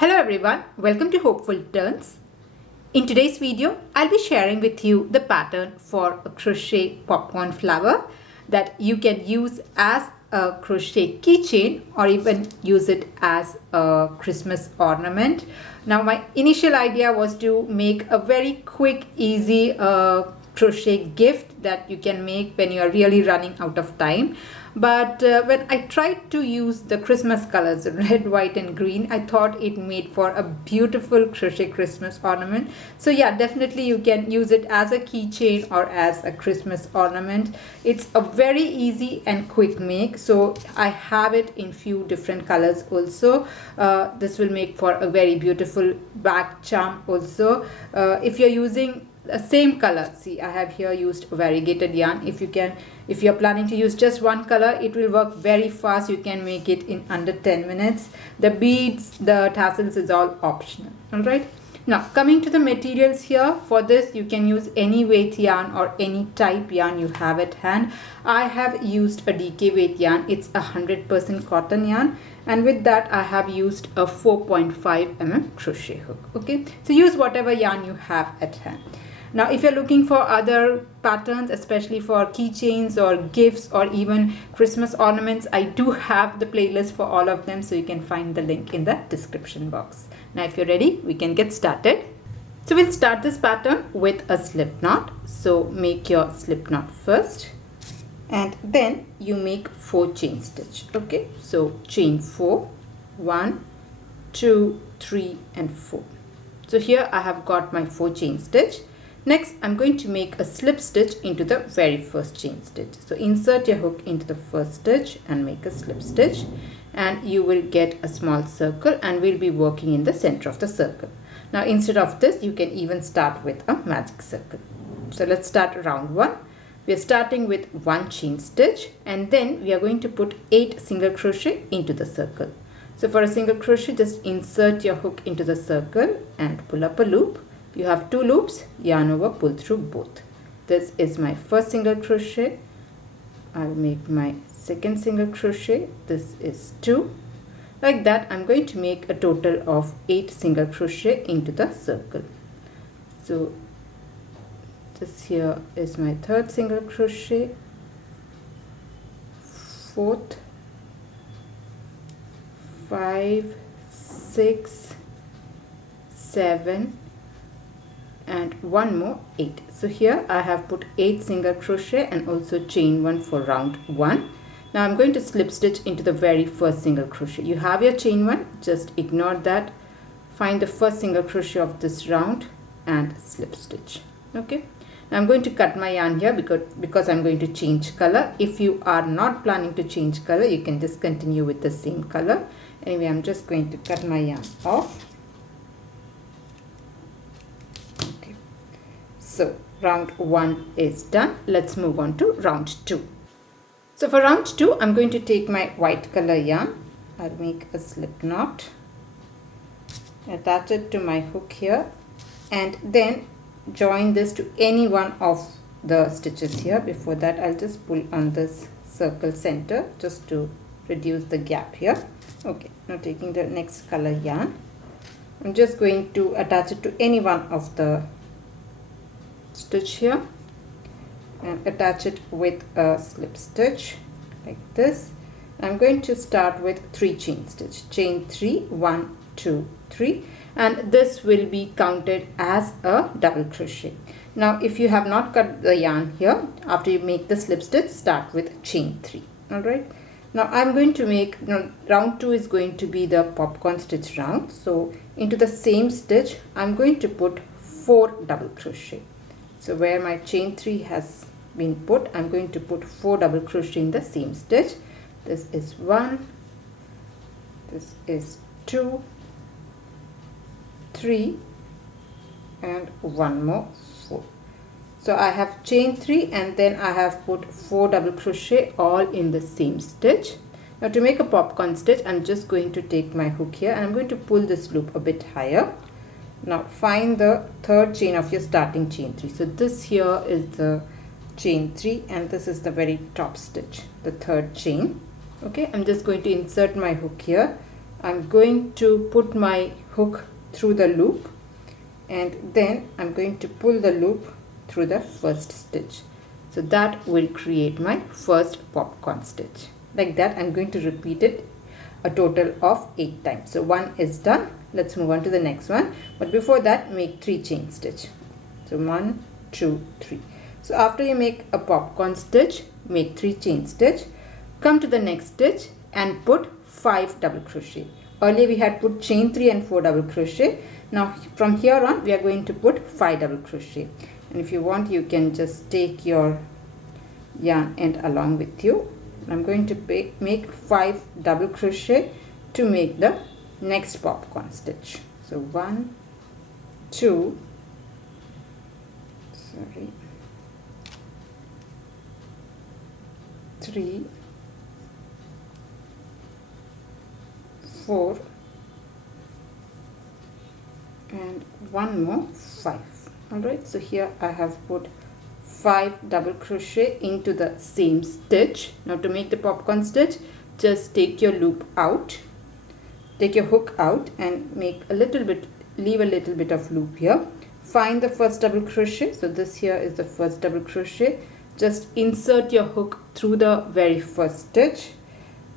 Hello everyone, welcome to Hopeful Turns. In today's video, I'll be sharing with you the pattern for a crochet popcorn flower that you can use as a crochet keychain or even use it as a Christmas ornament. Now my initial idea was to make a very quick, easy crochet gift that you can make when you are really running out of time. But when I tried to use the Christmas colors, red, white and green, I thought it made for a beautiful crochet Christmas ornament. So yeah, definitely you can use it as a keychain or as a Christmas ornament. It's a very easy and quick make. So I have it in few different colors also. This will make for a very beautiful back charm also. If you're using the same color, see I have here used variegated yarn. If you're planning to use just one color, it will work very fast. You can make it in under 10 minutes. The beads, the tassels is all optional. All right. Now coming to the materials here, for this you can use any weight yarn or any type yarn you have at hand. I have used a DK weight yarn. It's 100% cotton yarn. And with that I have used a 4.5 mm crochet hook. Okay. So use whatever yarn you have at hand. Now, if you're looking for other patterns, especially for keychains or gifts or even Christmas ornaments, I do have the playlist for all of them. So you can find the link in the description box. Now, if you're ready, we can get started. So we'll start this pattern with a slip knot. So make your slip knot first. And then you make 4 chain stitch. Okay. So chain 4, 1, 2, 3 and 4. So here I have got my 4 chain stitch. Next, I'm going to make a slip stitch into the very first chain stitch. So insert your hook into the first stitch and make a slip stitch, and you will get a small circle, and we'll be working in the center of the circle. Now instead of this, you can even start with a magic circle. So let's start round 1. We are starting with 1 chain stitch, and then we are going to put 8 single crochet into the circle. So for a single crochet, just insert your hook into the circle and pull up a loop. You have 2 loops, yarn over, pull through both. This is my first single crochet. I'll make my second single crochet. This is 2. Like that, I'm going to make a total of 8 single crochet into the circle. So this here is my third single crochet, fourth, 5, 6, 7 and 1 more, 8. So here I have put 8 single crochet and also chain 1 for round 1. Now I'm going to slip stitch into the very first single crochet. You have your chain 1, just ignore that. Find the first single crochet of this round and slip stitch. Okay. Now I'm going to cut my yarn here because I'm going to change color. If you are not planning to change color, you can just continue with the same color. Anyway, I'm just going to cut my yarn off. So round 1 is done. Let's move on to round 2. So for round 2, I'm going to take my white color yarn. I'll make a slip knot, attach it to my hook here, and then join this to any one of the stitches here. Before that, I'll just pull on this circle center just to reduce the gap here. Okay, now taking the next color yarn, I'm just going to attach it to any one of the stitch here and attach it with a slip stitch like this. I'm going to start with 3 chain stitch, chain 3, 1, 2, 3, and this will be counted as a double crochet. Now if you have not cut the yarn here, after you make the slip stitch, start with chain 3. All right. Now I'm going to make, round 2 is going to be the popcorn stitch round. So into the same stitch, I'm going to put 4 double crochet. So where my chain 3 has been put, I'm going to put 4 double crochet in the same stitch. This is 1, this is 2, 3 and 1 more, 4. So I have chain 3 and then I have put 4 double crochet all in the same stitch. Now to make a popcorn stitch, I'm just going to take my hook here and I'm going to pull this loop a bit higher. Now find the third chain of your starting chain 3. So this here is the chain 3 and this is the very top stitch, the third chain. Okay, I'm just going to insert my hook here. I'm going to put my hook through the loop, and then I'm going to pull the loop through the first stitch. So that will create my first popcorn stitch. Like that, I'm going to repeat it a total of 8 times. So 1 is done. Let's move on to the next one. But before that, make 3 chain stitch. So 1, 2, 3. So after you make a popcorn stitch, make 3 chain stitch. Come to the next stitch and put 5 double crochet. Earlier we had put chain 3 and 4 double crochet. Now from here on we are going to put 5 double crochet. And if you want, you can just take your yarn end along with you. I'm going to make 5 double crochet to make the next popcorn stitch. So 1, 2, 3, 4, and one more 5. Alright, so here I have put 5 double crochet into the same stitch. Now to make the popcorn stitch, just take your loop out, take your hook out and make a little bit, leave a little bit of loop here. Find the first double crochet. So this here is the first double crochet. Just insert your hook through the very first stitch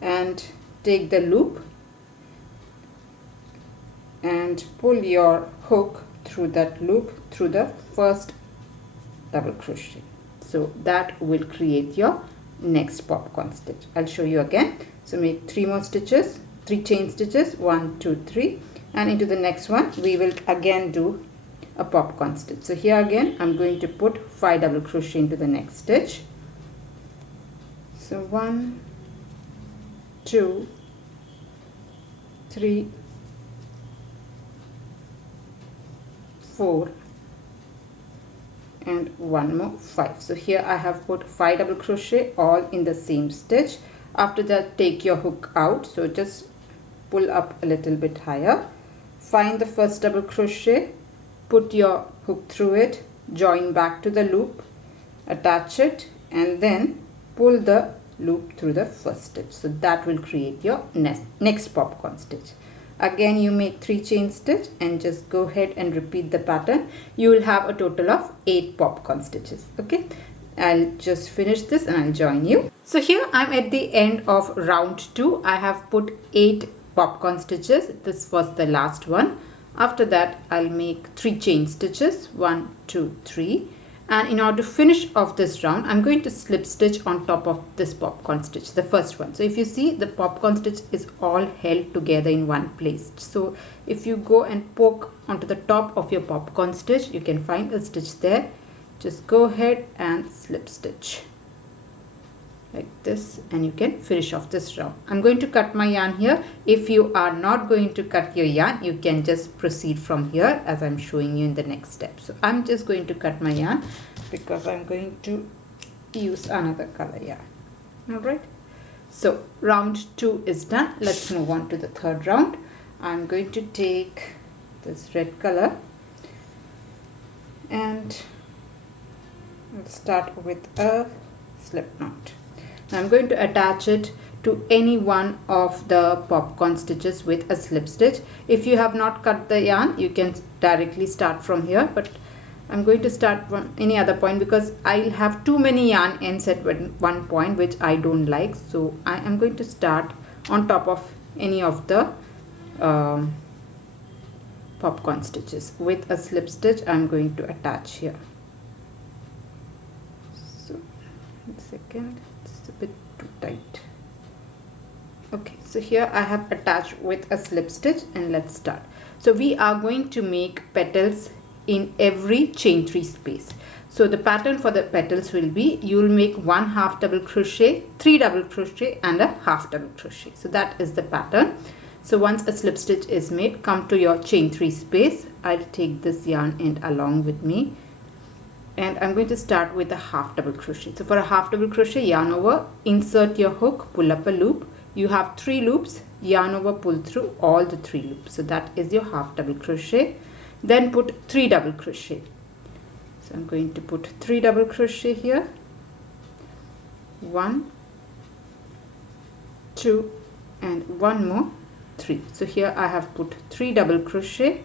and take the loop and pull your hook through that loop through the first double crochet. So that will create your next popcorn stitch. I'll show you again. So make 3 more stitches, 3 chain stitches, 1, 2, 3, and into the next one we will again do a popcorn stitch. So here again I'm going to put 5 double crochet into the next stitch. So 1, 2, 3, 4, and one more 5. So here I have put 5 double crochet all in the same stitch. After that, take your hook out, so just pull up a little bit higher, find the first double crochet, put your hook through it, join back to the loop, attach it, and then pull the loop through the first stitch. So that will create your next popcorn stitch. Again you make 3 chain stitch and just go ahead and repeat the pattern. You will have a total of 8 popcorn stitches. Okay, I'll just finish this and I'll join you. So here I'm at the end of round 2. I have put 8 popcorn stitches. This was the last one. After that I'll make 3 chain stitches, 1, 2, 3. And in order to finish off this round, I'm going to slip stitch on top of this popcorn stitch, the first one. So if you see, the popcorn stitch is all held together in one place. So if you go and poke onto the top of your popcorn stitch, you can find a stitch there. Just go ahead and slip stitch like this and you can finish off this round. I'm going to cut my yarn here. If you are not going to cut your yarn, you can just proceed from here as I'm showing you in the next step. So I'm just going to cut my yarn because I'm going to use another color yarn. Alright, so round 2 is done. Let's move on to the third round. I'm going to take this red color and I'll start with a slip knot. I'm going to attach it to any one of the popcorn stitches with a slip stitch. If you have not cut the yarn, you can directly start from here, but I'm going to start from any other point because I'll have too many yarn ends at one point, which I don't like. So I am going to start on top of any of the popcorn stitches with a slip stitch. I'm going to attach here. So 1 second. A bit too tight. Okay, so here I have attached with a slip stitch and let's start. So we are going to make petals in every chain 3 space. So the pattern for the petals will be, you will make 1 half double crochet, 3 double crochet and a half double crochet. So that is the pattern. So once a slip stitch is made, come to your chain 3 space. I'll take this yarn end along with me. And I'm going to start with a half double crochet. So for a half double crochet, yarn over, insert your hook, pull up a loop. You have 3 loops, yarn over, pull through all the 3 loops. So that is your half double crochet. Then put 3 double crochet. So I'm going to put 3 double crochet here. 1, 2, and one more. 3. So here I have put 3 double crochet.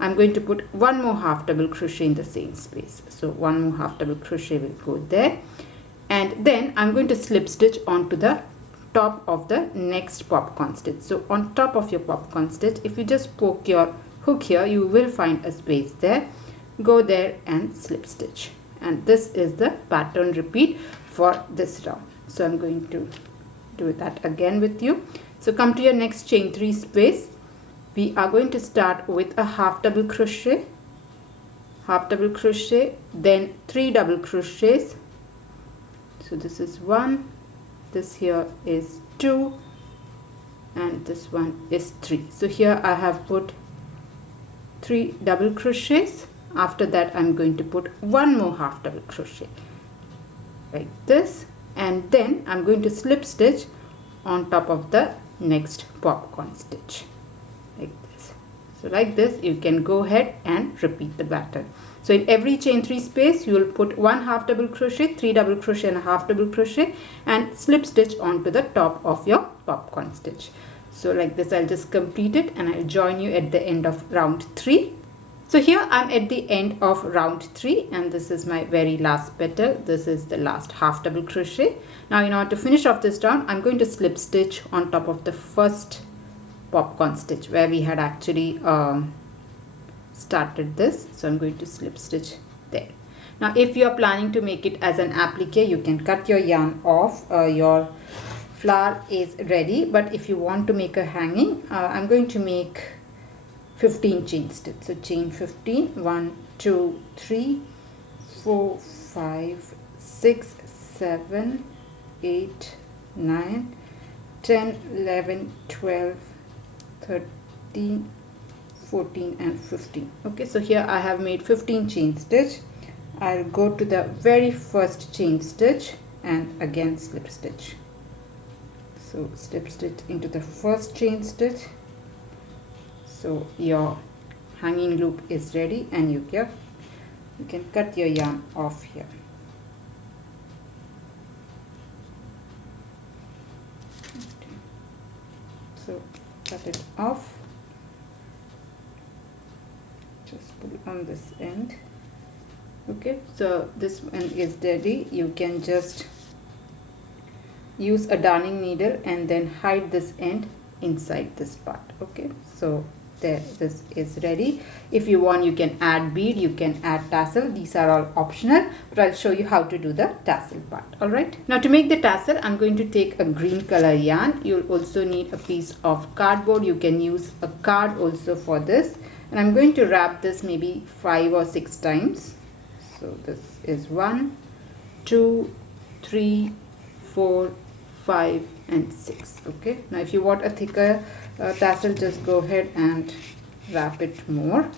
I'm going to put one more half double crochet in the same space. So one more half double crochet will go there, and then I'm going to slip stitch onto the top of the next popcorn stitch. So on top of your popcorn stitch, if you just poke your hook here, you will find a space there. Go there and slip stitch, and this is the pattern repeat for this round. So I'm going to do that again with you. So come to your next chain 3 space. We are going to start with a half double crochet, then 3 double crochets. So this is 1, this here is 2, and this one is 3. So here I have put 3 double crochets. After that I'm going to put one more half double crochet like this, and then I'm going to slip stitch on top of the next popcorn stitch like this. So like this you can go ahead and repeat the pattern. So in every chain 3 space you will put one half double crochet, 3 double crochet and a half double crochet, and slip stitch onto the top of your popcorn stitch. So like this I'll just complete it, and I'll join you at the end of round 3. So here I'm at the end of round 3, and this is my very last petal. This is the last half double crochet. Now in order to finish off this round, I'm going to slip stitch on top of the first popcorn stitch where we had actually started this. So I'm going to slip stitch there. Now if you are planning to make it as an applique, you can cut your yarn off. Your flower is ready, but if you want to make a hanging, I'm going to make 15 chain stitch. So chain 15, 1 2 3 4 5 6 7 8 9 10 11 12 13 14 and 15. Okay, so here I have made 15 chain stitch. I'll go to the very first chain stitch and again slip stitch. So slip stitch into the first chain stitch. So your hanging loop is ready, and you can cut your yarn off here. Okay. So cut it off. Just pull on this end. Okay, so this one is ready. You can just use a darning needle and then hide this end inside this part. Okay, so there, this is ready. If you want, you can add bead, you can add tassel. These are all optional, but I'll show you how to do the tassel part. All right, now to make the tassel, I'm going to take a green color yarn. You'll also need a piece of cardboard. You can use a card also for this, and I'm going to wrap this maybe 5 or 6 times. So this is 1 2 3 4 5 and 6. Okay, now if you want a thicker tassel, just go ahead and wrap it more.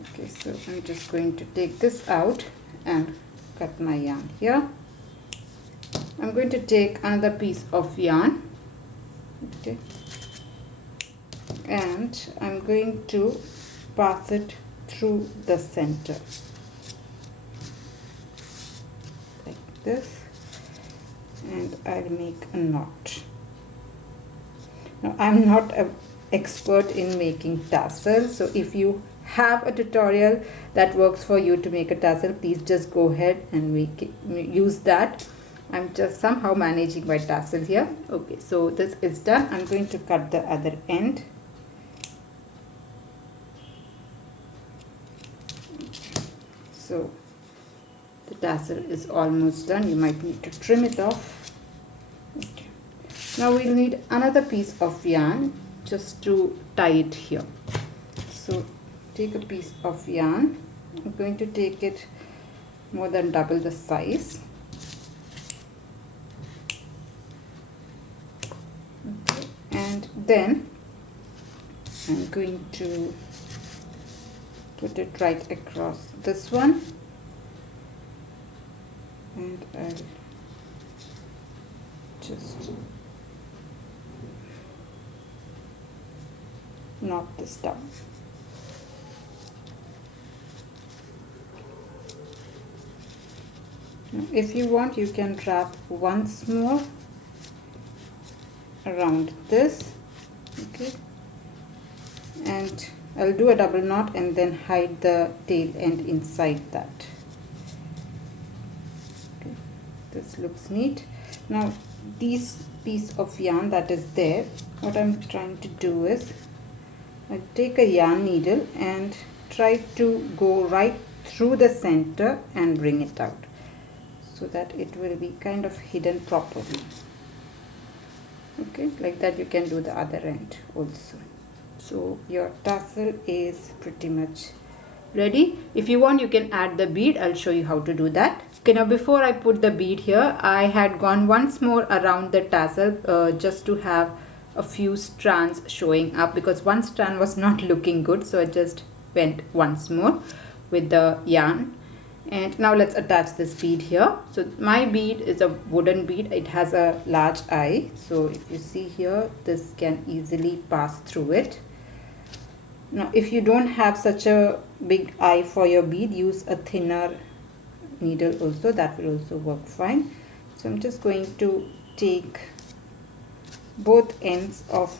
Okay, so I'm just going to take this out and cut my yarn here. I'm going to take another piece of yarn. Okay, and I'm going to pass it through the center like this, and I'll make a knot. Now I'm not an expert in making tassels, so if you have a tutorial that works for you to make a tassel, please just go ahead and use that. I'm just somehow managing my tassel here. Okay, so this is done. I'm going to cut the other end. So the tassel is almost done. You might need to trim it off. Okay. Now we'll need another piece of yarn just to tie it here. So take a piece of yarn. I'm going to take it more than double the size. Okay. And then I'm going to put it right across this one, and I'll just knot this down. Now, if you want, you can wrap once more around this Okay, and I'll do a double knot and then hide the tail end inside that. Okay, this looks neat. Now this piece of yarn that is there, what I'm trying to do is I take a yarn needle and try to go right through the center and bring it out so that it will be kind of hidden properly. Okay, like that. You can do the other end also. So your tassel is pretty much ready. If you want, you can add the bead. I'll show you how to do that. Okay, now before I put the bead here, I had gone once more around the tassel just to have a few strands showing up, because one strand was not looking good, so I just went once more with the yarn. And now let's attach this bead here. So my bead is a wooden bead. It has a large eye, so if you see here, this can easily pass through it. Now if you don't have such a big eye for your bead, use a thinner needle also, that will also work fine. So I'm just going to take both ends of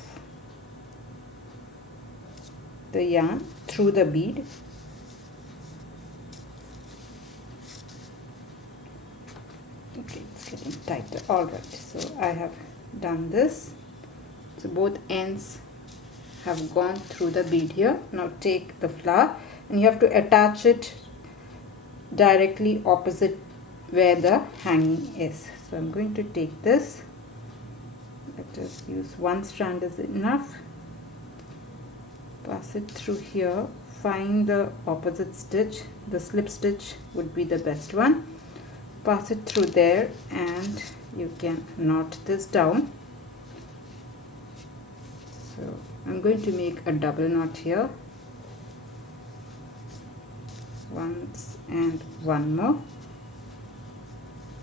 the yarn through the bead. Okay, it's getting tighter. Alright, so I have done this. So both ends have gone through the bead here. Now take the flower and you have to attach it directly opposite where the hanging is. So I'm going to take this. Let us use one strand is enough. Pass it through here. Find the opposite stitch. The slip stitch would be the best one. Pass it through there and you can knot this down. So I'm going to make a double knot here. Once and one more.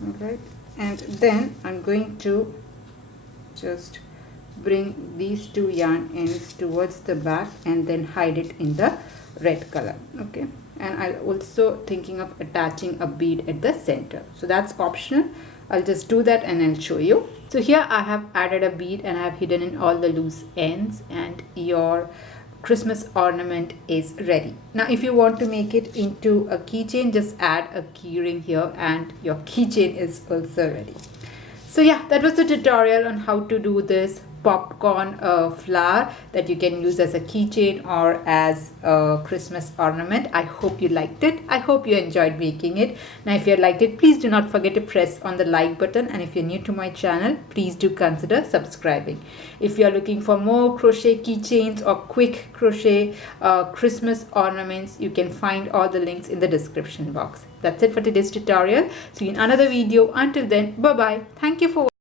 Alright, and then I'm going to just bring these two yarn ends towards the back and then hide it in the red color. Okay, and I'm also thinking of attaching a bead at the center, so that's optional. I'll just do that and I'll show you. So here I have added a bead and I have hidden in all the loose ends, and your Christmas ornament is ready. Now if you want to make it into a keychain, just add a key ring here and your keychain is also ready. So yeah, that was the tutorial on how to do this popcorn flower that you can use as a keychain or as a Christmas ornament. I hope you liked it. I hope you enjoyed making it. Now if you liked it, please do not forget to press on the like button, and if you're new to my channel, please do consider subscribing. If you're looking for more crochet keychains or quick crochet Christmas ornaments, you can find all the links in the description box. That's it for today's tutorial. See you in another video. Until then, bye bye. Thank you for watching.